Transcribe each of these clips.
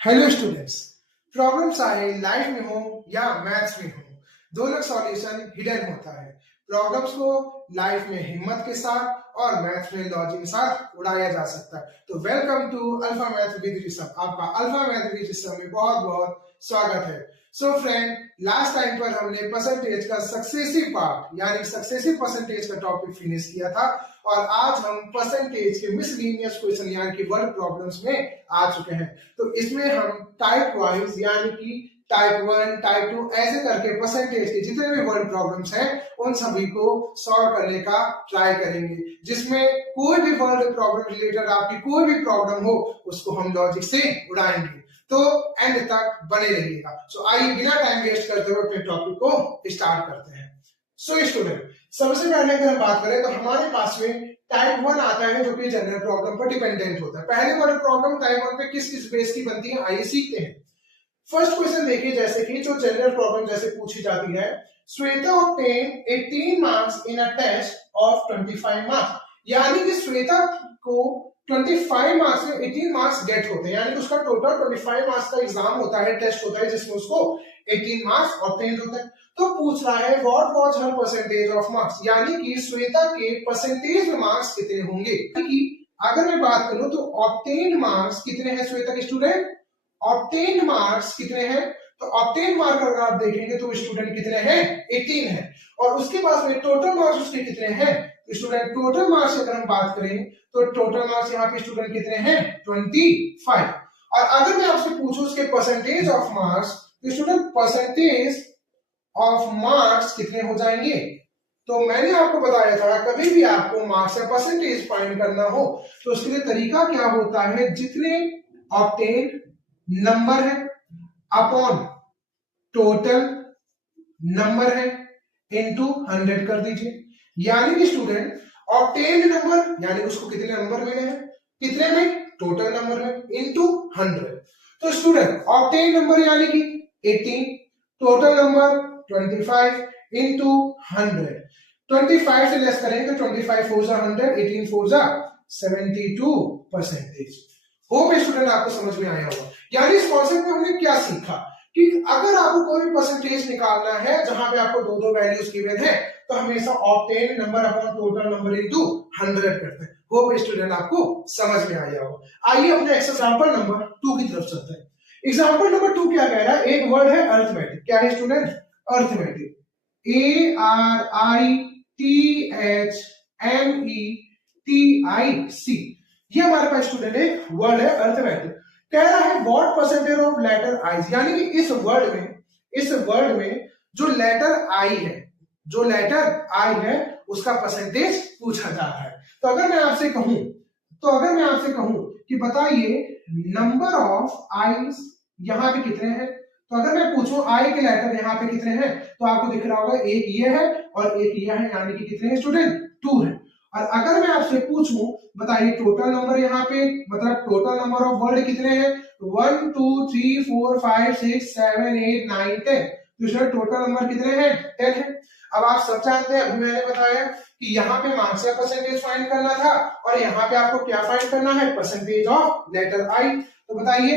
Hello students, problems आए life में हो या मैथ्स में हो, दोनों सॉल्यूशन हिडन होता है। प्रॉब्लम्स को लाइफ में हिम्मत के साथ और मैथ्स में लॉजिक के साथ उड़ाया जा सकता है। तो welcome to alpha math with Rishabh, आपका अल्फा मैथ विद ऋषभ में बहुत बहुत स्वागत है। सो फ्रेंड, लास्ट टाइम पर हमने परसेंटेज का सक्सेसिव पार्ट यानी सक्सेसिव परसेंटेज का टॉपिक फिनिश किया था और आज हम परसेंटेज के मिसलिनियस क्वेश्चन यानी कि वर्ड प्रॉब्लम्स में आ चुके हैं। तो इसमें हम टाइप वाइज यानी कि टाइप 1, टाइप 2 ऐसे करके परसेंटेज के जितने भी वर्ड प्रॉब्लम्स हैं उन सभी को सॉल्व करने का ट्राई करेंगे, जिसमें कोई भी वर्ड प्रॉब्लम रिलेटेड आपकी कोई भी प्रॉब्लम हो उसको हम लॉजिक से उड़ाएंगे। तो एंड तक बने रहिएगा। सो आइए बिना टाइम वेस्ट करते हुए अपने टॉपिक को स्टार्ट करते हैं। सो स्टूडेंट, सबसे पहले अगर हम बात करें तो हमारे पास में टाइप 1 आता है जो कि जनरल प्रॉब्लम पर डिपेंडेंट होता है। पहले वाली प्रॉब्लम टाइप 1 पे किस किस बेस की बनती है आइए सीखते हैं। फर्स्ट क्वेश्चन देखिए, जैसे कि जो जनरल प्रॉब्लम जैसे पूछी जाती है, Shweta obtain 18 marks in a test of 25 marks, यानी कि श्वेता को 25 मार्क्स में 18 मार्क्स गेट होते हैं, यानी कि उसका टोटल 25 मार्क्स का एग्जाम होता है, टेस्ट होता है जिसमें उसको 18 मार्क्स ऑब्टेन होते हैं। तो पूछ रहा है what was her percentage of marks, यानी कि श्वेता के परसेंटेज में मार्क्स कितने होंगे। कि अगर मैं बात करूं तो ऑब्टेन मार्क्स कितने हैं श्वेता के स्टूडेंट, ऑब्टेन मार्क्स कितने हैं, तो ऑब्टेन मार्क अगर आप देखेंगे तो स्टूडेंट कितने हैं 18 है, और उसके पास में टोटल मार्क्स उसके कितने हैं, तो स्टूडेंट टोटल मार्क्स अगर हम बात करें तो टोटल मार्क्स यहाँ पे स्टूडेंट कितने हैं 25। और अगर मैं आपसे पूछूं उसके परसेंटेज ऑफ मार्क्स, तो स्टूडेंट परसेंटेज ऑफ मार्क्स कितने हो जाएंगे। तो मैंने आपको बताया था कभी भी आपको मार्क्स या परसेंटेज फाइंड करना हो तो उसके लिए तरीका क्या होता है, जितने ऑब्टेन नंबर है अपॉन टोटल नंबर है इनटू 100 कर दीजिए। यानी कि स्टूडेंट ऑब्टेन नंबर यानी उसको कितने नंबर मिले हैं, कितने में टोटल नंबर है, इनटू 100। तो स्टूडेंट ऑब्टेन नंबर यानी कि 18, टोटल नंबर 25 इनटू 100। 25 से लेस करेंगे तो 25 4 जा 100, 18 4 जा 72 परसेंटेज। होप स्टूडेंट आपको समझ में आया होगा। यानी इस कॉन्सेप्ट में हमने क्या सीखा कि अगर आपको कोई भी परसेंटेज निकालना है जहां पे आपको दो वैल्यूज गिवन है तो हमेशा obtain number upon total number into 100 करते हैं। होप स्टूडेंट आपको समझ में आया होगा। आइए अपने एग्जांपल नंबर 2 की तरफ चलते हैं। एग्जांपल नंबर 2 क्या कह रहा है, एक वर्ड है अरिथमेटिक। क्या है स्टूडेंट, अरिथमेटिक, ARITHMETIC, ये हमारे पास स्टूडेंट एक वर्ड है अरिथमेटिक। कह रहा है व्हाट परसेंटेज ऑफ लेटर आई, यानी कि इस वर्ड में जो लेटर आई है, जो लेटर आई है उसका परसेंटेज पूछा जा रहा है। तो अगर मैं आपसे कहूं कि बताइए नंबर ऑफ आईज यहां पे कितने हैं, तो अगर मैं पूछूं आई के लेटर यहाँ पे कितने हैं तो आपको दिख रहा होगा एक ये है और एक ये है, यानी कि कितने हैं स्टूडेंट 2 है। और अगर मैं आपसे पूछूं बताइए टोटल नंबर यहाँ पे, मतलब टोटल नंबर ऑफ वर्ड कितने हैं, 1 2 3 4 5 6 7 8 9 10, तो इसमें टोटल नंबर कितने हैं 10 है। अब आप सब जानते हैं, अभी मैंने बताया कि यहाँ पे मार्क्स या परसेंटेज फाइंड करना था और यहाँ पे आपको क्या फाइंड करना है, परसेंटेज ऑफ लेटर आई। तो बताइए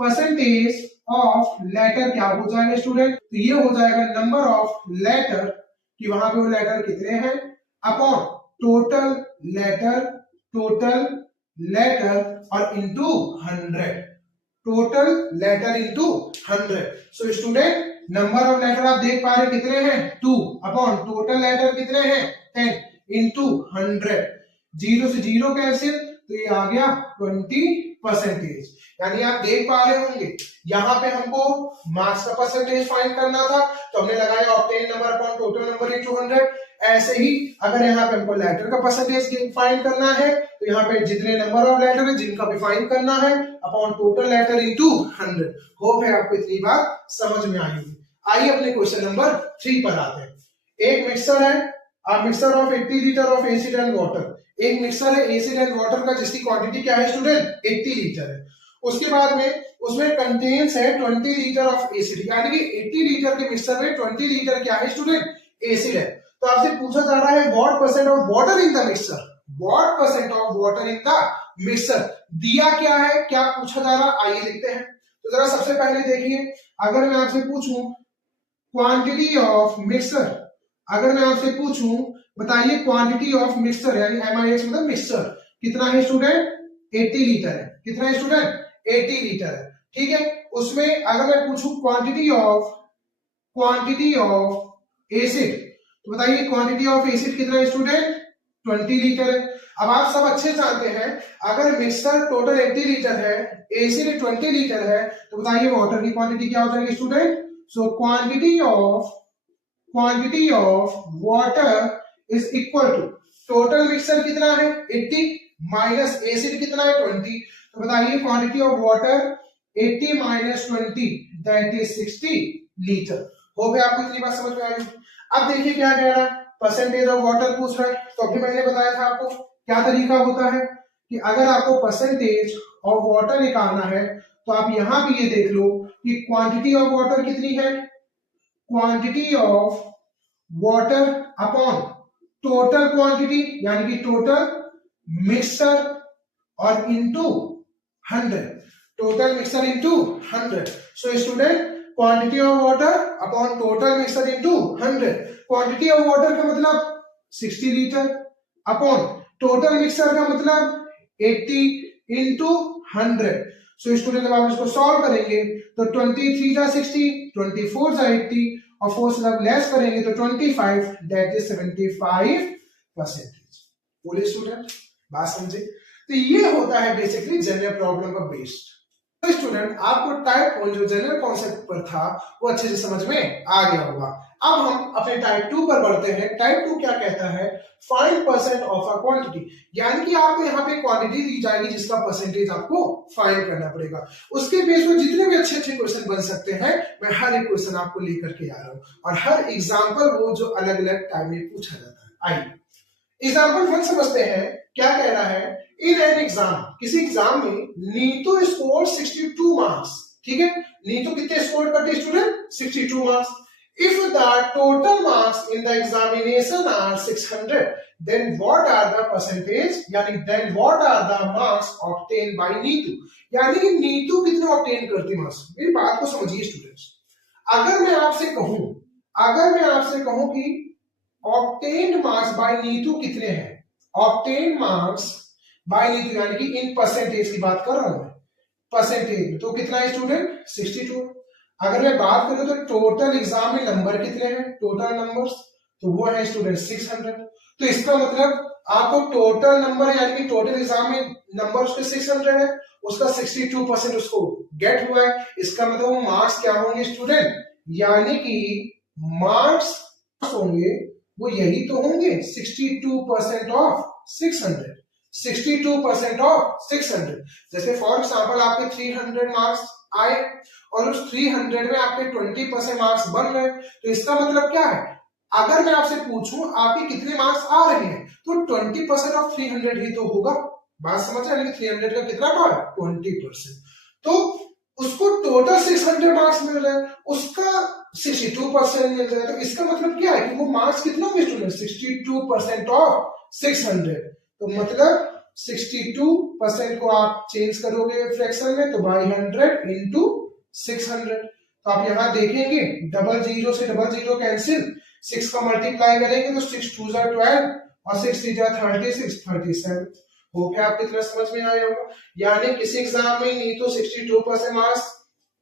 परसेंटेज ऑफ लेटर क्या हो जाएगा स्टूडेंट, तो ये हो जाएगा नंबर ऑफ लेटर कि वहां पे वो लेटर कितने हैं अपॉन टोटल लेटर और into 100, total letter into 100। So student number of letter आप देख पा रहे कितने हैं 2 अपॉन टोटल लेटर कितने हैं 10 इनटू 100। 0 से 0 कैंसिल, तो ये आ गया 20 परसेंटेज। यानी आप देख पा रहे होंगे यहाँ पे हमको मार्क्स का परसेंटेज फाइंड करना था तो हमने लगाया obtain number upon total number into 100। ऐसे ही अगर यहाँ पे हमको लेटर का परसेंटेज फाइंड करना है तो यहाँ पे जितने नंबर ऑफ लेटर है जिनका भी फाइंड करना है upon total letter into 100। Hope है आपको इतनी बात समझ में आई होगी। आइए अपने क्वेश्चन नंबर 3 पर आते हैं। एक मिक्सर है, mixer of 80 litre of acid and water. एक मिक्सर है एसिड एंड वाटर का जिसकी क्वांटिटी क्या है स्टूडेंट 80 लीटर है। उसके बाद में उसमें कंटेन्स है 20 लीटर ऑफ एसिड, यानी कि 80 लीटर के मिक्सर में 20 लीटर क्या है स्टूडेंट एसिड है। तो आपसे पूछा जा रहा है what percent of water in the mixer, what percent of water in the mixer. दिया क्या है, क्या पूछा जा रहा है, आइए लिखते हैं। तो जरा सबसे पहले देखिए, अगर मैं आपसे पूछूं क्वांटिटी ऑफ मिक्सचर, अगर मैं आपसे पूछूं बताइए क्वांटिटी ऑफ मिक्सचर यानी MIX मतलब मिक्सचर कितना है स्टूडेंट, 80 लीटर है। कितना है स्टूडेंट, 80 लीटर है। ठीक है, उसमें अगर मैं पूछूं क्वांटिटी ऑफ एसिड, तो बताइए क्वांटिटी ऑफ एसिड कितना है स्टूडेंट, 20 लीटर है। अब आप सब अच्छे जानते हैं अगर मिक्सचर टोटल 80 लीटर है, एसिड 20 लीटर है, तो बताइए वाटर की क्वांटिटी क्या हो जाएगी student. So quantity of water is equal to total mixture कितना है 80 माइनस एसिड कितना है 20। तो बताइए quantity of water 80 minus 20 that is 60 litre. हो गया, आपको इतनी बात समझ में आ गई। अब देखिए क्या कह रहा है, परसेंटेज ऑफ वाटर पूछ रहा है। तो अभी मैंने बताया था आपको क्या तरीका होता है कि अगर आपको परसेंटेज ऑफ वाटर निकालना है तो आप यहां भी ये देख लो कि क्वांटिटी ऑफ वाटर कितनी है, quantity of water upon total quantity यानी कि टोटल मिक्सचर और into 100, total mixture into 100। So student quantity of water upon total mixture into 100, quantity of water का मतलब 60 लीटर अपॉन टोटल मिक्सचर का मतलब 80 into 100। So student जब आप इसको सॉल्व करेंगे तो 23 जा 60, 24 जा 80 और 4 से जब लेस करेंगे तो 25 दैट इज 75%। बोलिए स्टूडेंट, बात समझे। तो ये होता है बेसिकली जनरल प्रॉब्लम का बेस्ड। तो स्टूडेंट आपको टाइप 1 जो जनरल कॉन्सेप्ट पर था वो अच्छे से समझ में आ गया होगा। अब हम अपने टाइप 2 पर बढ़ते हैं। टाइप 2 क्या कहता है, find percent of a quantity, यानी कि आपको यहाँ पे क्वांटिटी दी जाएगी जिसका परसेंटेज आपको फाइंड करना पड़ेगा। उसके बेस पर जितने भी अच्छे अच्छे क्वेश्चन बन सकते हैं मैं हर एक क्वेश्चन आपको लेकर के आ रहा हूँ और हर एग्जाम्पल वो जो अलग अलग टाइम में पूछा जाता है। आइए एग्जाम्पल 1 समझते हैं क्या कह रहा है। इन एन एग्जाम, किसी एग्जाम में नीतू स्कोर 62 मार्क्स। ठीक है, नीतू कितने स्कोर करते student, 62 marks. If the total marks in the examination are 600 then what are the percentage, यानी then what are the marks obtain by Neetu, यानी कि नीतू कितने ऑब्टेन करती मार्क्स। मेरी बात को समझिए स्टूडेंट्स, अगर मैं आपसे कहूं कि ऑब्टेन्ड मार्क्स बाय नीतू कितने हैं, ऑब्टेन्ड मार्क्स बाय नीतू यानी कि इन परसेंटेज की बात कर रहा हूं मैं, परसेंटेज तो कितना है स्टूडेंट 62। अगर मैं बात करूं तो टोटल एग्जाम में नंबर कितने हैं, टोटल नंबर्स तो वो है स्टूडेंट 600। तो इसका मतलब आपको टोटल नंबर यानी कि टोटल एग्जाम में नंबर उसके 600 है, उसका 62% उसको गेट हुआ है। इसका मतलब वो मार्क्स क्या होंगे स्टूडेंट, यानी कि मार्क्स होंगे वो यही तो होंगे 62% ऑफ 600, 62% ऑफ 600। जैसे फॉर एग्जांपल आपके 300 मार्क्स आए और उस 300 में आपके 20% मार्क्स बन रहे, तो इसका मतलब क्या है, अगर मैं आपसे पूछूं आपके कितने मार्क्स आ रहे हैं तो 20% ऑफ 300 ही तो होगा। बात समझ रहे हैं, 300 का कितना पार्ट 20%, तो उसको टोटल 600 मार्क्स मिल रहे हैं, उसका 62% मिल रहा है। तो इसका मतलब क्या है कि वो मार्क्स कितना होंगे स्टूडेंट 62% ऑफ 600। तो मतलब 62% को आप चेंज करोगे फ्रैक्शन में तो बाई 100 इंटू 600। तो आप यहां देखेंगे डबल जीरो से डबल जीरो कैंसिल, 6 का मल्टीप्लाई करेंगे तो 6 2 जा 12 और 6 3 जा 36 37। हो क्या आपकी तरह समझ में आया होगा। यानी किसी एग्जाम में नहीं तो 62% मार्क्स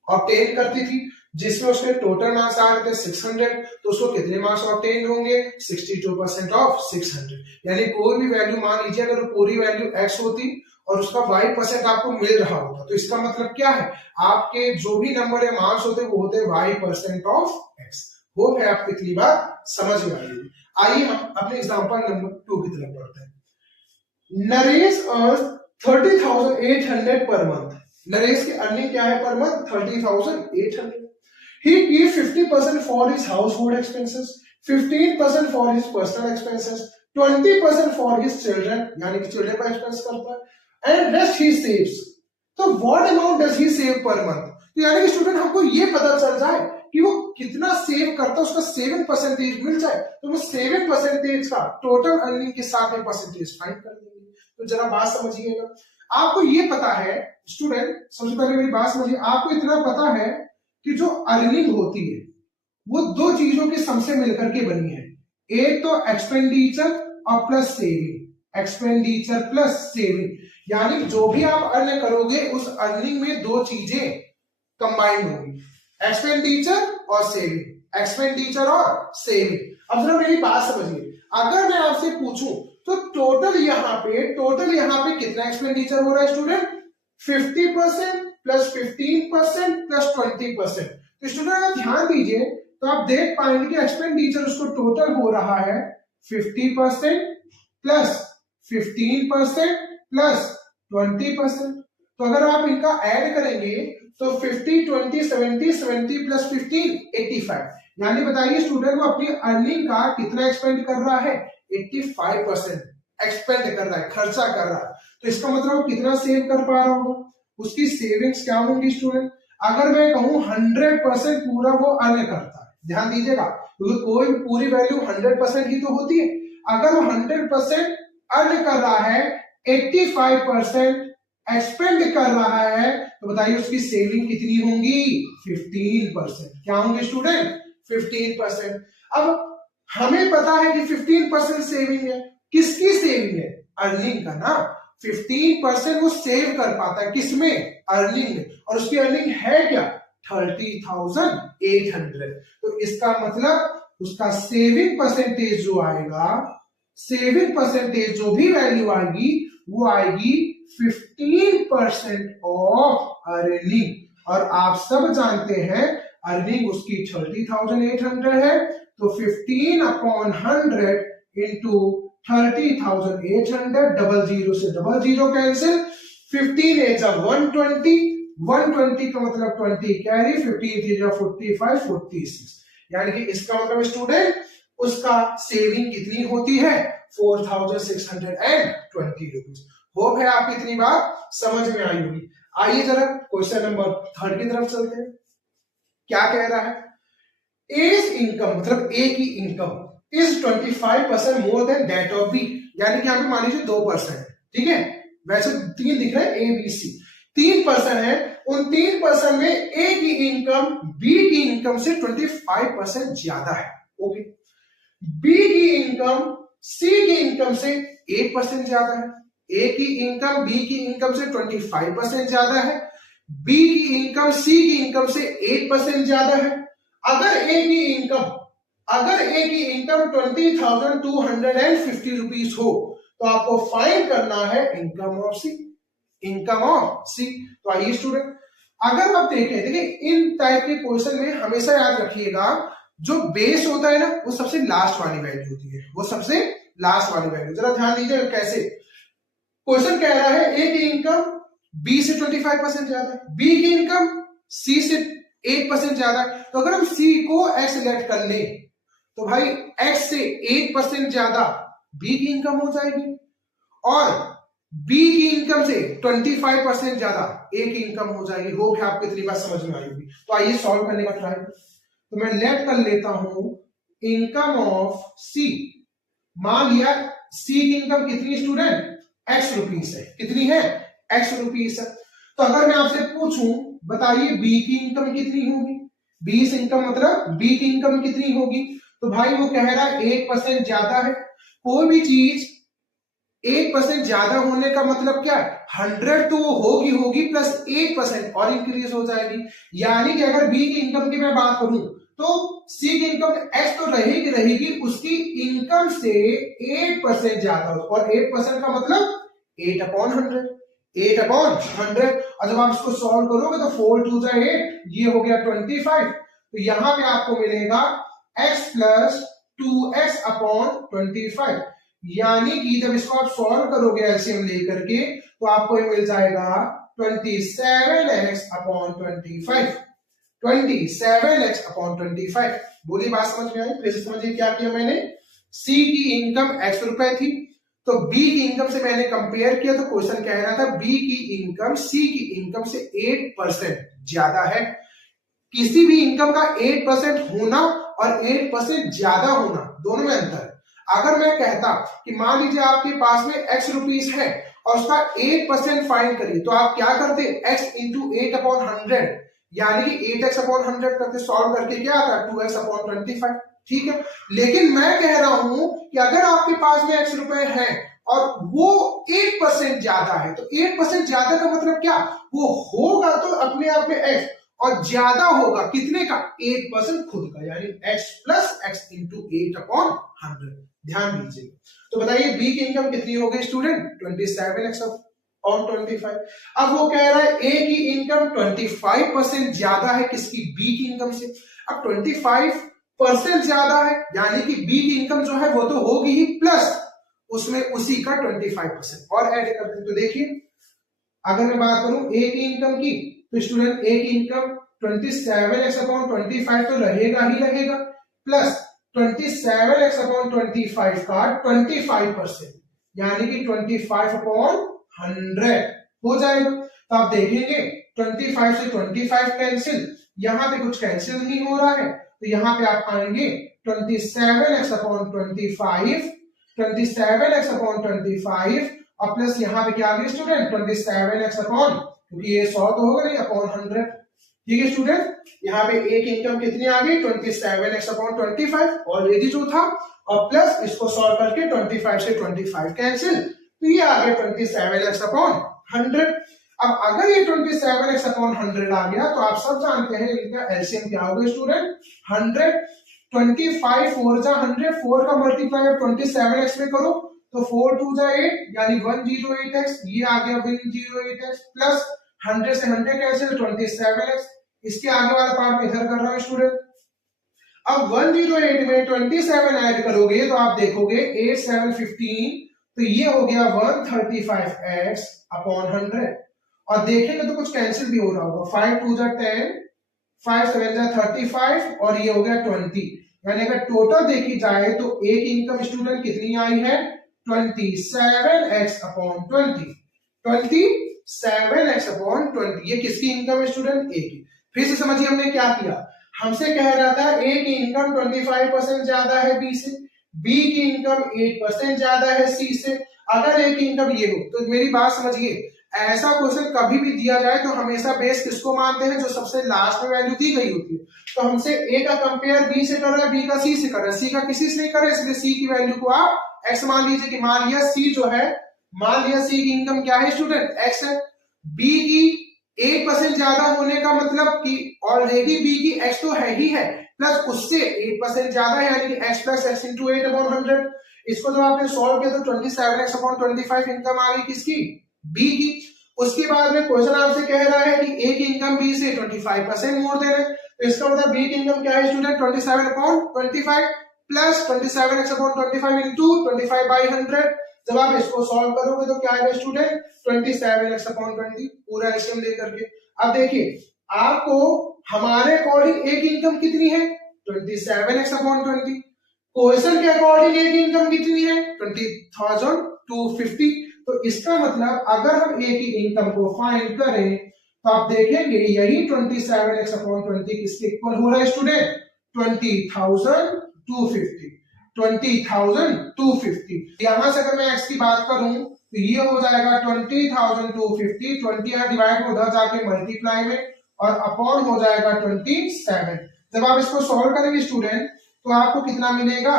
ऑब्टेन करती थी जिसमें उसके टोटल मार्क्स आ रहे थे 600, तो उसको कितने मार्क्स ऑब्टेन होंगे 62% ऑफ 600। यानी कोई भी वैल्यू मान लीजिए अगर पूरी वैल्यू x होती और उसका y% आपको मिल रहा होता तो इसका मतलब क्या है, आपके जो भी नंबर है मार्क्स होते वो होते y% ऑफ x। वो है आपकी इतनी बात समझ में आई। आइए हम अपने एग्जांपल नंबर 2 की तरफ बढ़ते हैं। Naresh earns 30,800 per month. Naresh की अर्निंग क्या है per month 30,800। He keeps 50% for his household expenses, 15% for his personal expenses, 20% for his children, यानी कि चिल्ड्रन का एक्सपेंस करता है, and rest he saves. तो what amount does he save per month? तो यानी कि स्टूडेंट हमको ये पता चल जाए कि वो कितना सेव करता है, उसका सेविंग परसेंटेज मिल जाए तो वो सेविंग परसेंटेज का टोटल अर्निंग के साथ में परसेंटेज फाइंड कर देंगे। तो जरा बात समझिएगा। आपको ये पता है स्टूडेंट, सबसे पहले मेरी बात समझिए, आपको इतना पता है कि जो अर्निंग होती है वो दो चीजों के सम से मिलकर के बनी है। एक तो एक्सपेंडिचर और plus saving, expenditure plus saving, यानी जो भी आप अर्न करोगे उस अर्निंग में दो चीजें कंबाइंड होगी, एक्सपेंडिचर और सेविंग, एक्सपेंडिचर और सेविंग। अब जरा मेरी बात समझिए, अगर मैं आपसे पूछूं तो टोटल यहाँ पे कितना एक्सपेंडिचर हो रहा है स्टूडेंट? 50% plus 15% plus 20%। तो स्टूडेंट आप ध्यान दीजिए तो आप देख पाएंगे कि एक्सपेंडिचर उसको टोटल हो रहा है 50% प्लस 15% प्लस 20%। तो अगर आप इनका ऐड करेंगे तो 50, 20, 70, 70 प्लस 15, 85। यानी बताइए स्टूडेंट वो अपनी अर्निंग का कितना एक्सपेंड कर रहा है? 85% एक्सपेंड कर रहा है, खर्चा कर रहा है। तो इसका मतलब वो कितना सेव कर पा रहा होगा? उसकी सेविंग्स क्या होंगी स्टूडेंट? अगर मैं कहूं 100% पूरा वो अर्न करता है, ध्यान दीजिएगा क्योंकि कोई पूरी वैल्यू 100% ही तो होती है। अगर वो 100% अर्न कर रहा है, 85% एक्सपेंड कर रहा है, तो बताइए उसकी सेविंग कितनी होंगी? 15%। क्या होंगे स्टूडेंट? 15%। अब हमें पता है कि 15% सेविंग है, किसकी सेविंग है? अर्निंग का ना। 15% वो सेव कर पाता है किसमें? अर्निंग में। और उसकी अर्निंग है क्या? 30,800। तो इसका मतलब उसका सेविंग परसेंटेज जो आएगा, सेविंग परसेंटेज जो भी वैल्यू आएगी वो आएगी 15% ऑफ अर्निंग। और आप सब जानते हैं अर्निंग उसकी 30,800 है, तो 15 अपॉन 100 इंटू 30,800, डबल जीरो से डबल जीरो कैंसिल, 15 एज 120, 120 का मतलब 20 कैरी, 15 थी 45, 46। यानी कि इसका मतलब स्टूडेंट उसका सेविंग कितनी होती है? 4,620 रुपीज। होप है आपकी इतनी बात समझ में आई होगी। आइए जरा क्वेश्चन नंबर 3 की तरफ चलते हैं। क्या कह रहा है? एज इनकम मतलब ए की income is 25% more than that of B. यानी कि यहाँ पे मान लीजिए 2%, ठीक है, वैसे 3 दिख रहे हैं ए बी सी, 3% है। उन 3% में ए की इनकम बी की इनकम से 25% ज्यादा है। ओके, बी की इनकम सी की इनकम से 8% ज्यादा है, ए की इनकम बी की इनकम से 25% ज्यादा है, बी की इनकम सी की इनकम से 8% ज्यादा है। अगर ए की इनकम 20,250 रुपीज हो तो आपको फाइंड करना है income of C, income of C. तो आइए स्टूडेंट, अगर आप देखिए इन टाइप के क्वेश्चन में हमेशा याद रखिएगा जो बेस होता है ना वो सबसे लास्ट वाली वैल्यू होती है, वो सबसे लास्ट वाली वैल्यू। जरा ध्यान दीजिए कैसे क्वेश्चन कह रहा है ए की इनकम बी से 25% ज्यादा है, बी की इनकम सी से 8% ज्यादा है। तो अगर हम सी को एक्स सेलेक्ट कर ले तो भाई एक्स से 8% ज्यादा बी की इनकम हो जाएगी और बी की इनकम से 25% ज्यादा ए की इनकम हो जाएगी। होप है आपको इतनी बात समझ में आई होगी। तो आइए सॉल्व करने का ट्राई करें। तो मैं लेट कर लेता हूं इनकम ऑफ सी। मान लिया सी की इनकम कितनी स्टूडेंट? एक्स रुपीस है। कितनी है? एक्स रुपीस है। तो अगर मैं आपसे पूछूं बताइए बी की इनकम कितनी होगी? बी से इनकम मतलब बी की इनकम कितनी होगी? तो भाई वो कह रहा है 8% ज्यादा है। कोई भी चीज 8% ज्यादा होने का मतलब क्या है? 100 तो वो होगी प्लस 8% और इंक्रीज हो जाएगी। यानी कि अगर बी की इनकम की मैं बात करूं तो सी की इनकम एक्स तो रहेगी, उसकी इनकम से 8% ज्यादा हो, और 8% का मतलब 8/100, 8/100। और जब आप इसको सॉल्व करोगे तो 4 2 8, ये हो गया 25। तो यहां पे आपको मिलेगा x प्लस 2x अपॉन 25। यानी कि जब इसको आप सॉल्व करोगे एलसीएम लेकर के तो आपको ये मिल जाएगा 27x अपॉन 25, 27x अपॉन 25। बोली बात समझ में आई? फिर से समझिए क्या किया मैंने। सी की इनकम x रुपए थी तो बी की इनकम से मैंने कंपेयर किया, तो क्वेश्चन कह रहा था बी की इनकम सी की इनकम से 8% ज्यादा है। किसी भी इनकम का 8% होना और 8% ज्यादा होना दोनों में अंतर है। अगर मैं कहता कि मान लीजिए आपके पास में x रुपीस है और उसका 8% फाइंड करिए, तो आप क्या करते, x इंटू 8/100 यानी कि 8x/100 करते, सॉल्व करके क्या आता है 2x/25, ठीक है। लेकिन मैं कह रहा हूं कि अगर आपके पास में x रुपए है और वो 8% ज्यादा है, तो 8% ज्यादा का मतलब क्या, वो होगा तो अपने आप में x, और ज्यादा होगा कितने का, 8% खुद का, यानी x प्लस x इंटू 8/100। ध्यान दीजिए। तो बताइए बी की इनकम कितनी हो गई स्टूडेंट, 27x और 25। अब वो कह रहा है ए की इनकम 25% ज्यादा है किसकी, बी की इनकम से। अब 25% ज्यादा है यानी कि बी की इनकम जो है वो तो होगी ही, प्लस उसमें उसी का 25% और ऐड कर दें। तो देखिए अगर मैं बात करूं ए की इनकम की, तो स्टूडेंट ए की इनकम 27x/25 तो रहेगा ही रहेगा, प्लस 27x/25 का 25% यानी कि 25/100 हो जाएगा। तो आप देखेंगे 25 से 25 कैंसिल, यहां पे कुछ कैंसिल नहीं हो रहा है, तो यहां पे आप आएंगे 27x/25 और प्लस यहाँ पे क्या आ गया स्टूडेंट 27x क्योंकि ये 100 तो होगा नहीं अपॉन 100, ठीक है स्टूडेंट। यहाँ पे ए की इनकम कितनी आ गई 27x/25 ऑलरेडी जो था, और प्लस इसको सॉल्व करके 25 से 25 कैंसिल, तो ये आ गया 27x/100। अब अगर ये 27x/100 आ गया तो आप सब जानते हैं इनका एलसीएम क्या होगा स्टूडेंट 100। 25 4 जा 100, 4 का मल्टीप्लाई अब 27x में करो तो 4 2 जा 8 यानी 108x, ये आ गया 108x, प्लस 100 से 100 कैंसिल 27x, इसके आगे वाला पार्ट में इधर कर रहा हूं स्टूडेंट। अब 108 में 27 ऐड करोगे तो आप देखोगे 8 7 15, तो ये हो गया 135x/100, और देखेंगे तो कुछ कैंसिल भी हो रहा होगा, 5 2 जा 10, 5 7 जा 35 और ये हो गया 20, यानी अगर टोटल देखी जाए तो एक इनकम स्टूडेंट कितनी आई है 27x/20, 27x/20, ये किसकी इनकम है स्टूडेंट ए की। फिर से समझिए हमने क्या किया, हमसे कह रहा था ए की इनकम 25% ज्यादा है बी से, बी की इनकम 8% ज्यादा है सी से। अगर ए की इनकम ये हो तो मेरी बात समझिए, ऐसा क्वेश्चन कभी भी दिया जाए तो हमेशा बेस किसको मानते हैं, जो सबसे लास्ट में वैल्यू दी गई होती है। तो हमसे ए का कंपेयर बी से कर रहा है, बी का सी से कर रहा है, सी का किसी से नहीं कर रहा है, इसलिए सी की वैल्यू को आप एक्स मान लीजिए कि मान लिया सी जो है, मान लिया सी की इनकम क्या है स्टूडेंट एक्स है, बी की 8% ज्यादा होने का मतलब कि ऑलरेडी बी की एक्स तो है ही है, प्लस उससे 8% ज्यादा है यानी कि x प्लस x इंटू 8/100। इसको जब आपने सॉल्व किया तो 27x/25 इनकम आ गई किसकी, बी की। उसके बाद में क्वेश्चन आपसे कह रहा है कि ए की इनकम बी से 25% मोर दे रहे हैं, तो इसका मतलब बी की इनकम क्या है स्टूडेंट 27/25 प्लस 27x/25 इंटू 25/100। जब आप इसको सॉल्व करोगे तो क्या आएगा स्टूडेंट 27x/20 पूरा एलसीएम लेकर के। अब देखिए आपको हमारे अकॉर्डिंग ए की इनकम कितनी है 27x/20, क्वेश्चन के अकॉर्डिंग ए की इनकम कितनी है 20,250। तो इसका मतलब अगर हम ए की इनकम को फाइंड करें तो आप देखेंगे यही 27x/20 किसके इक्वल हो रहा है स्टूडेंट 20,250, 20,250। यहां से अगर मैं x की बात करूं तो ये हो जाएगा 20,250, 20 डिवाइड उधर जाके मल्टीप्लाई में और अपॉन हो जाएगा 27। जब आप इसको सॉल्व करेंगे स्टूडेंट तो आपको कितना मिलेगा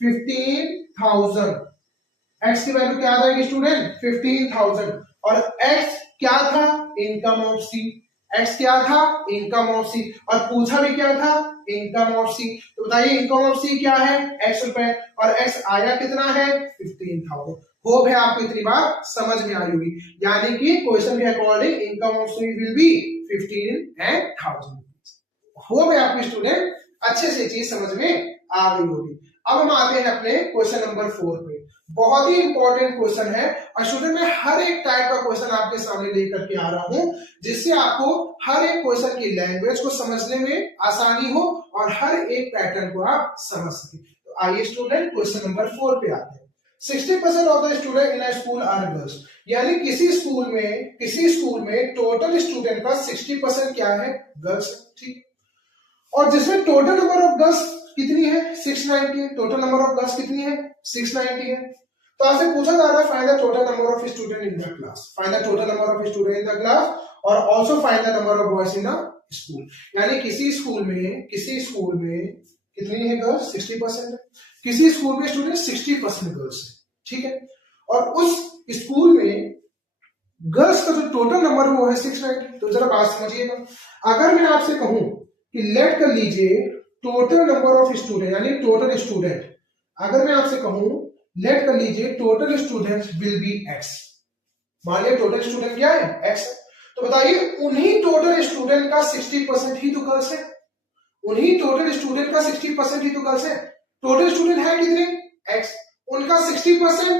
15,000। x की वैल्यू क्या आ जाएगी स्टूडेंट 15,000, और x क्या था इनकम ऑफ सी, x क्या था इनकम ऑफ सी, और पूछा भी क्या था इनकम ऑफ सी। तो बताइए इनकम ऑफ सी क्या है x रुपए, और x आया कितना है 15,000। होप है आपको इतनी बात समझ में आई होगी, यानी कि क्वेश्चन के according income of C will be 15,000। Hope है आपके स्टूडेंट अच्छे से चीज समझ में आ गई होगी। अब हम आते हैं अपने क्वेश्चन नंबर 4 पे, बहुत ही इंपॉर्टेंट क्वेश्चन है, और स्टूडेंट मैं हर एक टाइप का क्वेश्चन आपके सामने लेकर के आ रहा हूं जिससे आपको हर एक क्वेश्चन की लैंग्वेज को समझने में आसानी हो और हर एक पैटर्न को आप समझ सके। तो आइए स्टूडेंट क्वेश्चन नंबर 4 पे आते हैं। 60% of the student in a school are girls, यानी किसी स्कूल में टोटल स्टूडेंट का 60% क्या है गर्ल्स, ठीक। और जिसमें टोटल नंबर ऑफ गर्ल्स कितनी है 690 है, टोटल नंबर ऑफ गर्ल्स कितनी है 690 है। तो तो आपसे पूछा जा रहा है find the total number of student in the class, find the total number of student in the class और also find the number of boys in the school. यानी किसी स्कूल में कितनी है गर्ल्स, 60% है, किसी स्कूल में स्टूडेंट 60% गर्ल्स है, ठीक है, और उस स्कूल में गर्ल्स का जो टोटल नंबर है वो है 690। तो जरा बात समझिएगा, अगर मैं आपसे कहूं कि लेट कर लीजिए टोटल नंबर ऑफ स्टूडेंट यानी टोटल स्टूडेंट, अगर मैं आपसे कहूं लेट कर लीजिए total student will B x, मान लिया टोटल स्टूडेंट क्या है एक्स है, तो बताइए उन्हीं टोटल स्टूडेंट का 60% ही तो गर्ल्स है, उन्हीं टोटल स्टूडेंट का 60% ही तो गर्ल्स है। टोटल स्टूडेंट है कितने एक्स, उनका 60%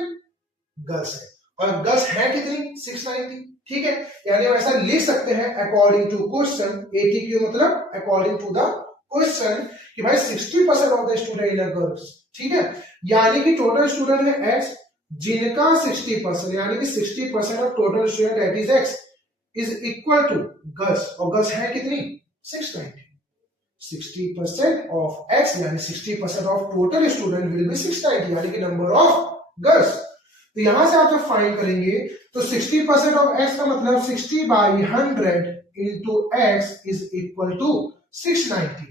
गर्ल्स है और गर्ल्स है कितनी 690, ठीक है। यानी हम ऐसा लिख सकते हैं अकॉर्डिंग टू क्वेश्चन, ATQ मतलब अकॉर्डिंग टू द क्वेश्चन कि भाई 60% of the student in girls, ठीक है, यानी कि टोटल स्टूडेंट है एक्स जिनका 60% यानी कि 60% of total student that is X is equal to girls, और गर्ल्स है कितनी 690। 60% ऑफ एक्स यानी 60% of total student will be 690 यानी कि नंबर ऑफ गर्ल्स। तो यहां से आप जब फाइंड करेंगे तो 60% ऑफ x का मतलब 60/100 into X is equal to 690।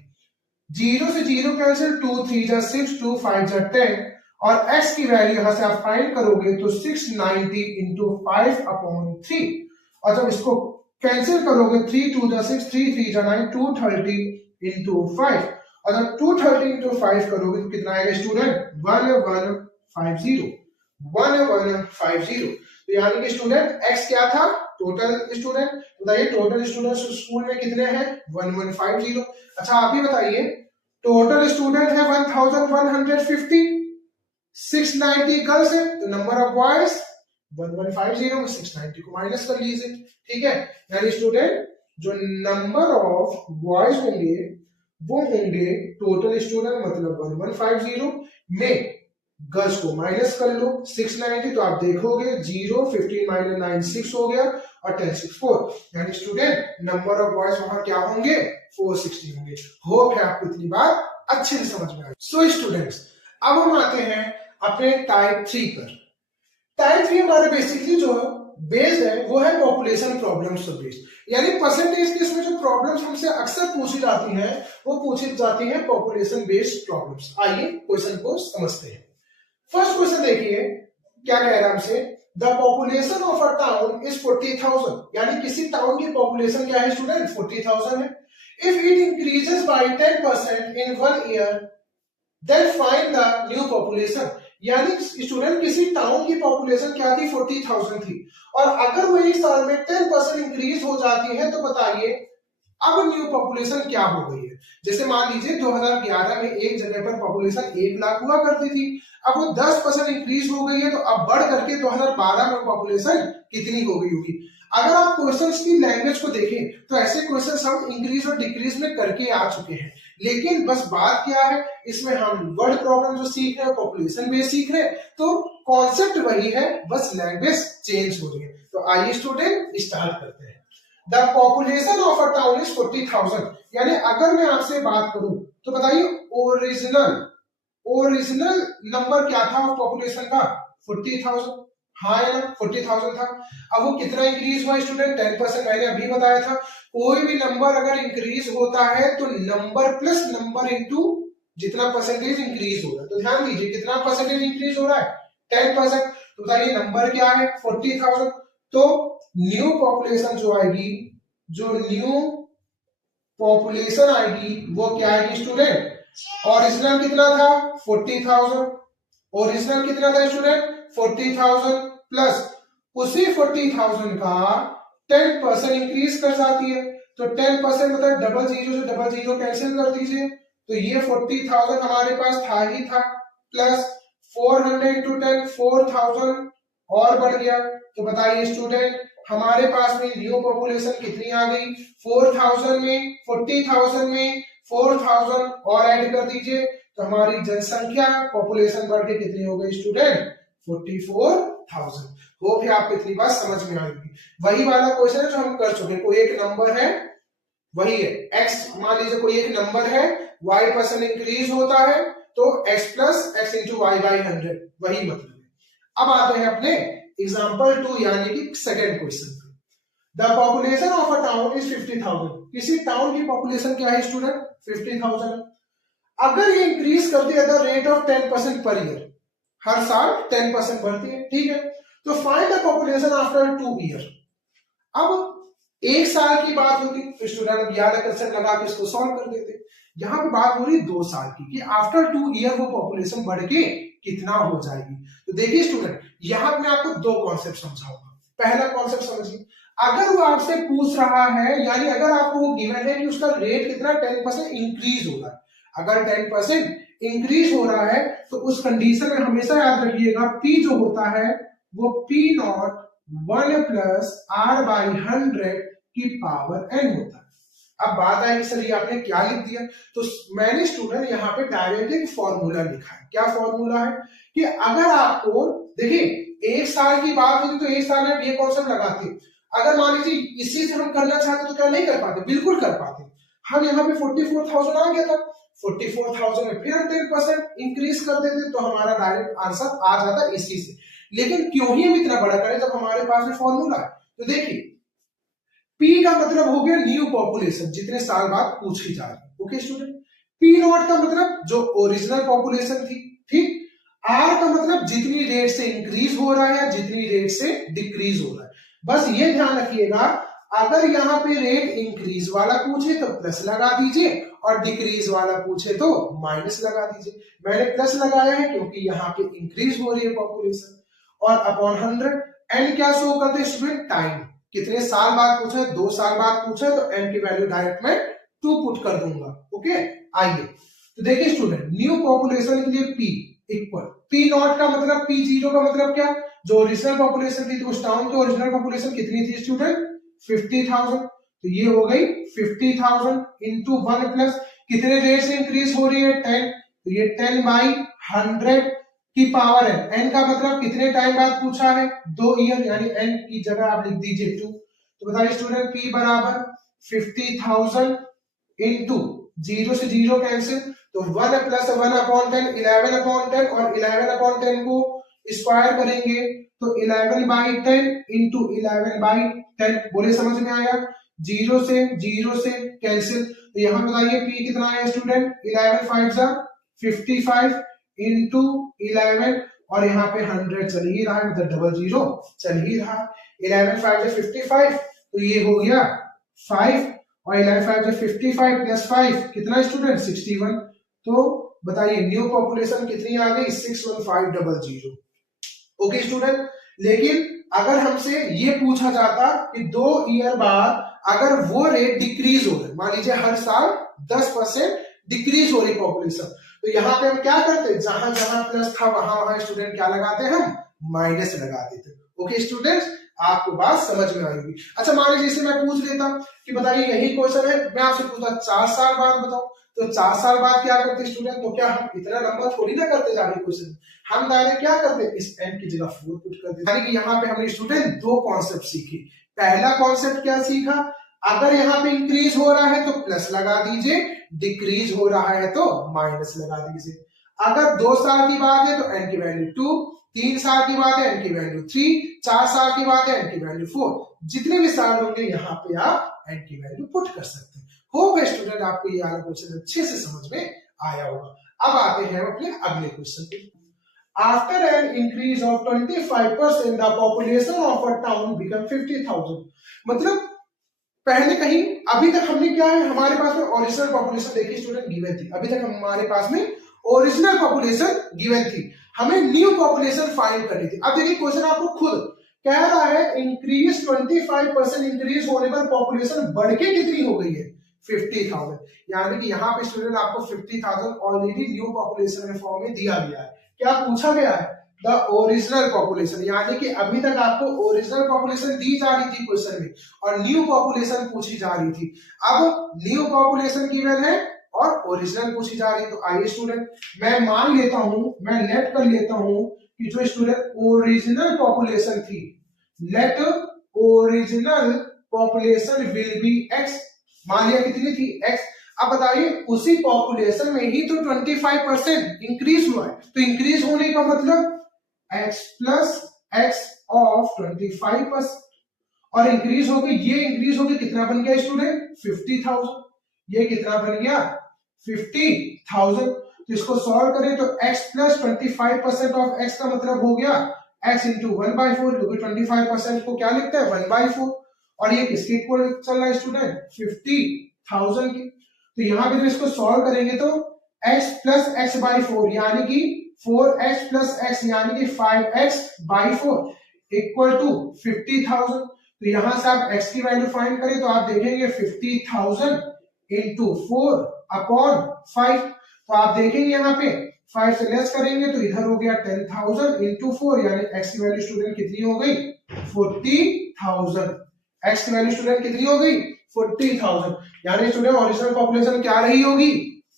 0 से 0 कैंसिल, 2 3 जा 6, 2 5 जा 10 और x की वैल्यू यहां से आप फाइंड करोगे तो 690 इंटू 5/3 और जब इसको कैंसिल करोगे 3 2 जा 6, 3 3 जा 9, 230 इंटू 5 और जब 230 इंटू 5 करोगे तो कितना आएगा स्टूडेंट 1150 1150। तो यानी कि स्टूडेंट x क्या था टोटल स्टूडेंट, बताइए टोटल स्टूडेंट स्कूल में कितने हैं 1150। अच्छा आप ही बताइए टोटल स्टूडेंट है 1150, 690 गर्ल्स है तो नंबर ऑफ बॉयज 1150 में 690 को माइनस कर लीजिए, ठीक है। यानी स्टूडेंट जो नंबर ऑफ बॉयज होंगे वो होंगे टोटल स्टूडेंट मतलब 1150 में गर्ल्स को माइनस कर लो 690 तो आप देखोगे 0 15 माइनस 9 6 हो गया और 10 6 4 यानी स्टूडेंट नंबर ऑफ बॉयज वहां क्या होंगे 460 होंगे। होप है आपको इतनी बात अच्छे से समझ में आई। सो स्टूडेंट्स अब हम आते हैं अपने टाइप 3 पर। टाइप 3 हमारे बेसिकली जो बेस्ड है वो है पॉपुलेशन प्रॉब्लम्स पर बेस्ड, यानी परसेंटेज केस में जो प्रॉब्लम्स हमसे अक्सर पूछी जाती हैं वो पूछी जाती हैं पॉपुलेशन बेस्ड प्रॉब्लम्स। आइए क्वेश्चन को समझते हैं। फर्स्ट क्वेश्चन देखिए क्या कह रहा है हमसे, the population of a town is 40,000 यानी किसी टाउन की पॉपुलेशन क्या है स्टूडेंट 40,000 है। If it increases by 10% in 1 year then find the new population, यानी स्टूडेंट किसी टाउन की पॉपुलेशन क्या थी 40,000 थी और अगर वो एक साल में 10% इंक्रीज हो जाती है तो बताइए अब न्यू पॉपुलेशन क्या हो गई है। जैसे मान लीजिए 2011 में एक जगह पर पॉपुलेशन 1 लाख हुआ करती थी, अब वो 10% इंक्रीज हो गई है तो अब बढ़ करके 2012 में पॉपुलेशन कितनी हो गई होगी। अगर आप क्वेश्चंस की लैंग्वेज को देखें तो ऐसे क्वेश्चंस हम इंक्रीज और डिक्रीज में करके आ चुके हैं, लेकिन बस बात क्या है इसमें हम वर्ड प्रॉब्लम जो सीख रहे हैं पॉपुलेशन बेस सीख रहे हैं, तो कॉन्सेप्ट वही है बस लैंग्वेज चेंज हो रही है। तो आइए स्टूडेंट स्टार्ट करते हैं। The population of a town is 40,000 यानी अगर मैं आपसे बात करूं तो बताइए ओरिजिनल नंबर क्या था पॉपुलेशन का 40,000, हाँ या ना 40,000 था। अब वो कितना इंक्रीज हुआ स्टूडेंट 10%, मैंने अभी बताया था कोई भी नंबर अगर इंक्रीज होता है तो नंबर प्लस नंबर इंटू जितना परसेंटेज इंक्रीज होगा, तो ध्यान दीजिए कितना परसेंटेज इंक्रीज हो रहा है 10%। तो बताइए नंबर क्या है 40,000, तो न्यू पॉपुलेशन जो आएगी, जो न्यू पॉपुलेशन आएगी वो क्या आएगी स्टूडेंट, ओरिजिनल कितना था 40,000, ओरिजिनल कितना था स्टूडेंट 40,000 प्लस उसी 40,000 का 10% इंक्रीज कर जाती है, तो 10% मतलब डबल जीरो से डबल जीरो कैंसिल कर दीजिए, तो ये 40,000 हमारे पास था ही था प्लस 400 इंटू 10 4,000 और बढ़ गया। तो बताइए स्टूडेंट हमारे पास में न्यू पॉपुलेशन कितनी आ गई 4,000 में 40,000 में 4,000 और ऐड कर दीजिए तो हमारी जनसंख्या पॉपुलेशन बढ़ के कितनी हो गई स्टूडेंट 44,000। होप है आपको इतनी बात समझ में आएगी। वही वाला क्वेश्चन है जो हम कर चुके हैं, कोई एक नंबर है वही है x, मान लीजिए कोई एक नंबर है y% इंक्रीज होता है तो x plus x into Y by 100 वही मतलब है। अब आते हैं अपने एग्जाम्पल 2 यानी कि सेकंड क्वेश्चन पे। The population of a town is 50,000। किसी टाउन की पॉपुलेशन क्या है स्टूडेंट? 50,000। अगर ये इंक्रीज कर दिया the rate of 10% per year, हर साल 10% बढ़ती है, ठीक है। तो find the population after 2 year. अब एक साल की बात होती तो स्टूडेंट अब याद कंसेप्ट लगा के इसको सॉल्व कर देते। यहाँ पे बात हो रही 2 साल की कि आफ्टर 2 ईयर वो पॉपुलेशन बढ़ के कितना हो जाएगी। तो देखिए स्टूडेंट, यहाँ पे मैं आपको 2 कॉन्सेप्ट समझाऊंगा। पहला कॉन्सेप्ट समझिए, अगर वो आपसे पूछ रहा है, यानी अगर आपको वो गिवन है कि उसका रेट कितना 10% इंक्रीज हो रहा है, अगर 10% इंक्रीज हो रहा है तो उस कंडीशन में हमेशा याद रखिएगा P जो होता है वो P not 1 plus R by 100 की पावर n होता है। अब बात आई सर ये आपने क्या लिख दिया, तो मैंने स्टूडेंट यहाँ पे डायरेक्ट एक फॉर्मूला लिखा है। क्या फॉर्मूला है कि अगर आपको देखिए एक साल की बात होती तो एक साल में ये कॉन्सेप्ट लगाते, अगर मान लीजिए इसी से हम करना चाहते तो क्या नहीं कर पाते? बिल्कुल कर पाते। हम यहाँ पे 44,000 आ गया था, 44,000 में फिर हम 10% इंक्रीज कर देते तो हमारा डायरेक्ट आंसर आ जाता इसी से। लेकिन क्यों ही हम इतना बड़ा करें जब हमारे पास में फॉर्मूला है। तो देखिए P का मतलब हो गया न्यू पॉपुलेशन, जितने साल बाद पूछी जा रही। ओके स्टूडेंट, P नॉट का मतलब जो ओरिजिनल पॉपुलेशन थी, ठीक। R का मतलब जितनी रेट से इंक्रीज हो रहा है या जितनी रेट से डिक्रीज हो रहा है। बस ये ध्यान रखिएगा, अगर यहाँ पे रेट इंक्रीज वाला पूछे तो प्लस लगा दीजिए और डिक्रीज वाला पूछे तो माइनस लगा दीजिए। मैंने प्लस लगाया है क्योंकि यहाँ पे इंक्रीज हो रही है पॉपुलेशन, और अपॉन 100 एंड क्या शो करते स्टूडेंट? टाइम, कितने साल बाद पूछे, 2 साल बाद पूछे तो n की वैल्यू डायरेक्ट मैं 2 पुट कर दूंगा। ओके आइए तो देखिए स्टूडेंट, न्यू पॉपुलेशन के लिए P इक्वल P नॉट का मतलब P जीरो का मतलब क्या? जो ओरिजिनल पॉपुलेशन थी तो उस टाउन की ओरिजिनल पॉपुलेशन कितनी थी स्टूडेंट? 50,000। तो ये हो गई 50,000 इंटू 1 प्लस कितने रेट से इंक्रीज हो रही है? 10। तो ये 10 बाई 100 की पावर है। n का मतलब कितने टाइम बाद पूछा है? 2 ईयर, यानी n की जगह आप लिख दीजिए 2। तो बताइए स्टूडेंट P बराबर 50,000 इंटू 0 से 0 कैंसिल, तो 1 प्लस 1 अपॉन 10 11 अपॉन 10, और 11 अपॉन 10 को स्क्वायर करेंगे तो 11 बाई 10 इंटू 11 बाई 10। बोले समझ में आया? 0 से कैंसिल, तो यहाँ बताइए P कितना आया स्टूडेंट? 11 5 55 इंटू 11, और यहाँ पे 100 चल ही रहा है, मतलब डबल जीरो चल ही रहा है। 11 5 55, तो ये हो गया 5, और 11 5 55 प्लस 5 कितना स्टूडेंट? 61। तो बताइए न्यू पॉपुलेशन कितनी आ गई? 61500। ओके स्टूडेंट, लेकिन अगर हमसे ये पूछा जाता कि 2 ईयर बाद अगर वो रेट डिक्रीज हो रहा, मान लीजिए हर साल 10% डिक्रीज हो रही पॉपुलेशन, तो यहाँ पे हम क्या करते? जहां जहां प्लस था वहां स्टूडेंट क्या लगाते? हम माइनस लगा देते। ओके स्टूडेंट्स, आपको बात समझ में आएगी। अच्छा मान लीजिए इसे मैं पूछ लेता कि बताइए यही क्वेश्चन है, मैं आपसे पूछता 4 साल बाद बताओ, तो 4 साल बाद क्या करते स्टूडेंट? तो क्या हम इतना लंबा थोड़ी ना करते जा रहे क्वेश्चन, हम डायरेक्ट क्या करते? इस n की जगह 4 पुट कर देते। यानी कि यहाँ पे हमने स्टूडेंट 2 कॉन्सेप्ट सीखे। पहला कॉन्सेप्ट क्या सीखा? अगर यहाँ पे इंक्रीज हो रहा है तो प्लस लगा दीजिए, डिक्रीज हो रहा है तो माइनस लगा दीजिए। अगर 2 साल की बात है तो n की वैल्यू 2, 3 साल की बात है n की वैल्यू 3, 4 साल की बात है n की वैल्यू 4। जितने भी साल होंगे यहाँ पे आप n की वैल्यू पुट कर सकते हैं। होप स्टूडेंट आपको ये वाला क्वेश्चन अच्छे से समझ में आया होगा। अब आते हैं अपने अगले क्वेश्चन पे। After an increase of 25%, the population of a town become 50,000। मतलब पहले कहीं, अभी तक हमने क्या है, हमारे पास में ओरिजिनल पॉपुलेशन देखिए स्टूडेंट गिवन थी, अभी तक हमारे पास में ओरिजिनल पॉपुलेशन गिवन थी, हमें न्यू पॉपुलेशन फाइंड करनी थी। अब देखिए क्वेश्चन आपको खुद कह रहा है इंक्रीज 25% इंक्रीज होने पर पॉपुलेशन बढ़ के कितनी हो गई है? 50,000। यानी कि यहाँ पे स्टूडेंट आपको 50,000 ऑलरेडी न्यू पॉपुलेशन के फॉर्म में दिया गया है। क्या पूछा गया है? द ओरिजिनल पॉपुलेशन, यानी कि अभी तक आपको ओरिजिनल पॉपुलेशन दी जा रही थी क्वेश्चन में, और न्यू पॉपुलेशन पूछी जा रही थी। अब न्यू पॉपुलेशन गिवन है और ओरिजिनल पूछी जा रही है। तो आइए स्टूडेंट, मैं मान लेता हूं, मैं लेट कर लेता हूं कि जो स्टूडेंट ओरिजिनल पॉपुलेशन थी, let original population will be x। मान लिया कितनी थी? x। अब बताइए उसी पॉपुलेशन में ही तो 25% इंक्रीज हुआ है, तो इंक्रीज होने का मतलब x प्लस x ऑफ 25%, और इंक्रीज हो गई, ये इंक्रीज हो गई, कितना बन गया स्टूडेंट 50,000, ये कितना बन गया 50,000। तो इसको सॉल्व करें तो x प्लस 25% ऑफ x का मतलब हो गया x इंटू 1/4, क्योंकि 25% को क्या लिखते हैं 1/4, और ये किसके इक्वल चल रहा है स्टूडेंट 50,000 की। तो यहां पे जब इसको सॉल्व करेंगे तो x प्लस x/4 यानी कि 4x प्लस x यानी कि 5x/4 इक्वल टू 50,000। तो यहां से आप x की वैल्यू फाइंड करें तो आप देखेंगे 50,000 इंटू 4 अपॉन 5। तो आप देखेंगे यहाँ पे 5 से लेस करेंगे तो इधर हो गया 10,000 इंटू 4, यानी x की वैल्यू स्टूडेंट कितनी हो गई 40,000। x की वैल्यू स्टूडेंट कितनी हो गई 40,000, यानी स्टूडेंट ओरिजिनल पॉपुलेशन क्या रही होगी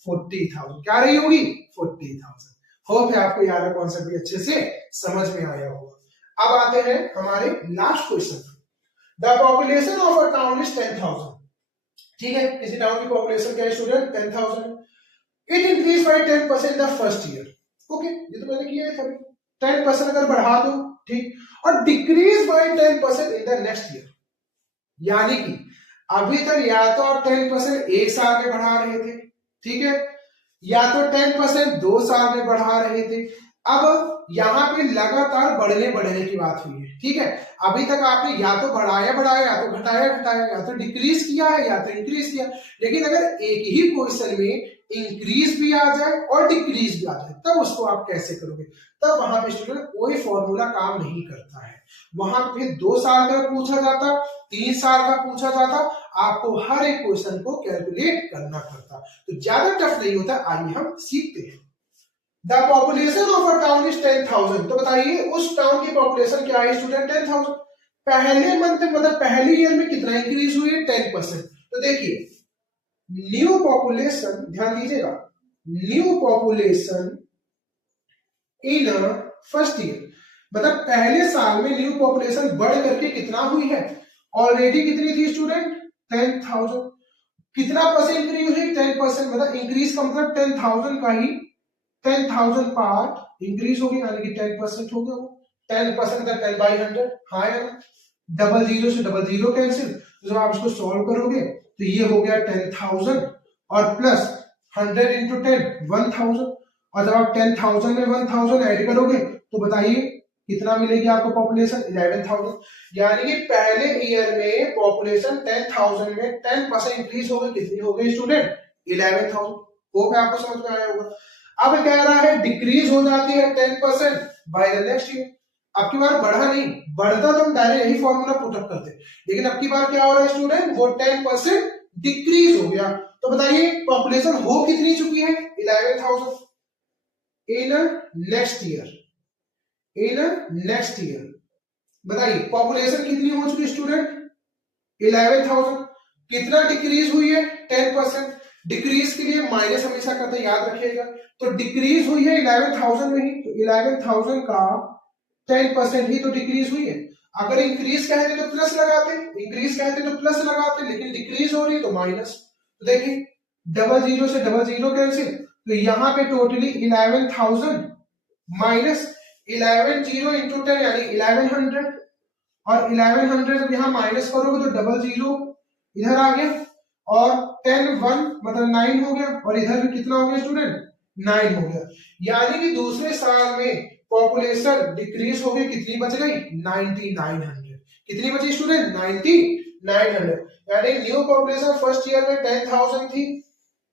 40,000, क्या रही होगी 40,000। होप है आपको ये वाला कॉन्सेप्ट भी अच्छे से समझ में आया होगा। अब आते हैं हमारे last question. The population of a town is 10,000। ठीक है, किसी टाउन की पॉपुलेशन क्या है student 10,000। It increase by 10% the first year. Okay, ये तो मैंने किया है कभी, 10% अगर बढ़ा दो, ठीक, और decrease by 10% in the next year, यानी कि अभी तक या तो आप 10% एक साल में बढ़ा रहे थे, ठीक है, या तो 10% 2 साल में बढ़ा रहे थे। अब यहाँ पे लगातार बढ़ने की बात हुई है, ठीक है। अभी तक आपने या तो बढ़ाया या तो घटाया, या तो डिक्रीज किया है या तो इंक्रीज किया। लेकिन अगर एक ही क्वेश्चन में इंक्रीज भी आ जाए और डिक्रीज भी आ जाए, तब उसको आप कैसे करोगे? तब वहां पे स्टूडेंट कोई फॉर्मूला काम नहीं करता है। वहां पे 2 साल का पूछा जाता, 3 साल का पूछा जाता, आपको हर एक क्वेश्चन को कैलकुलेट करना पड़ता। तो ज्यादा टफ नहीं होता। आइए हम सीखते हैं। The population of a town is 10,000। तो बताइए उस टाउन की पॉपुलेशन क्या है स्टूडेंट 10,000। पहले मंथ मतलब पहले ईयर में कितना इंक्रीज हुई है 10%। तो देखिए न्यू पॉपुलेशन, ध्यान दीजिएगा, new population in first year, मतलब पहले साल में न्यू पॉपुलेशन बढ़ करके कितना हुई है, ऑलरेडी कितनी थी स्टूडेंट 10,000। कितना परसेंट इंक्रीज हुई 10%, मतलब इंक्रीज का मतलब 10,000 का ही 10,000 पार्ट इंक्रीज हो गया, यानी कि 10% हो गया। वो 10% का 10/100, हाँ या ना। डबल जीरो से डबल जीरो कैंसिल, तो जब आप इसको सॉल्व करोगे तो ये हो गया 10,000 और प्लस 100 इंटू 10 1,000, और जब आप 10,000 में 1,000 ऐड करोगे तो बताइए कितना मिलेगी आपको पॉपुलेशन 11,000। यानी कि पहले ईयर में पॉपुलेशन 10,000 में 10% इंक्रीज हो गई, कितनी हो गई स्टूडेंट 11,000। वो भी आपको समझ में आया होगा। अब कह रहा है डिक्रीज हो जाती है 10% बाय द नेक्स्ट ईयर। अब की बार बढ़ा नहीं, बढ़ता तो हम डायरेक्ट यही फॉर्मूला पुट अप करते, लेकिन अब की बार क्या हो रहा है स्टूडेंट, वो 10% डिक्रीज हो गया। तो बताइए पॉपुलेशन हो कितनी चुकी है 11,000 in next year, in next year. बताइए पॉपुलेशन कितनी हो चुकी स्टूडेंट 11,000। कितना डिक्रीज हुई है 10%। डिक्रीज के लिए माइनस हमेशा करते, याद रखिएगा। तो डिक्रीज हुई है 11,000 में ही, तो 11,000 का 10% ही तो डिक्रीज हुई है। अगर इंक्रीज कहते तो प्लस लगाते, इंक्रीज कहते तो प्लस लगाते, लेकिन डिक्रीज हो रही है तो माइनस। तो देखिए डबल जीरो से डबल जीरो कैंसिल, तो यहाँ पे टोटली 11,000 माइनस 11 जीरो इंटू 10 यानी 1100, और 1100 जब यहाँ माइनस करोगे तो डबल जीरो इधर आ गया, और 10 1 मतलब 9 हो गया, और इधर भी कितना हो गया स्टूडेंट 9 हो गया। यानी कि दूसरे साल में पॉपुलेशन डिक्रीज हो गई, कितनी बच गई 9,900। कितनी बची स्टूडेंट 9,900। यानी न्यू पॉपुलेशन फर्स्ट ईयर में 10,000 थी,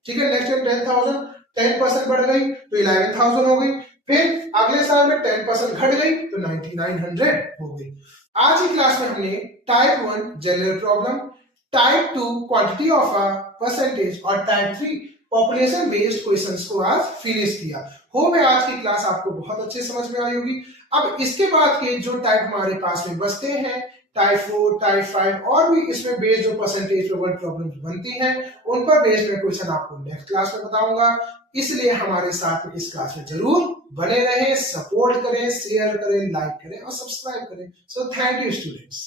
ठीक है, नेक्स्ट ईयर 10,000, 10% बढ़ गई तो 11,000 हो गई, फिर अगले साल में 10% घट गई तो 9,900 हो गई। आज की क्लास में हमने type 1 general problem, type 2 quantity of a percentage और टाइप 3 पॉपुलेशन बेस्ड क्वेश्चंस को आज फिनिश किया। होप है आज की क्लास आपको बहुत अच्छे समझ में आई होगी। अब इसके बाद के जो टाइप हमारे पास में बचते हैं, टाइप 4, टाइप 5 और भी इसमें बेस्ड जो परसेंटेज पे वर्ड प्रॉब्लम्स बनती हैं, उन पर बेस्ड मैं क्वेश्चन आपको नेक्स्ट क्लास में बताऊंगा। इसलिए हमारे साथ में इस क्लास में जरूर बने रहें, सपोर्ट करें, शेयर करें, लाइक करें और सब्सक्राइब करें। So thank you students.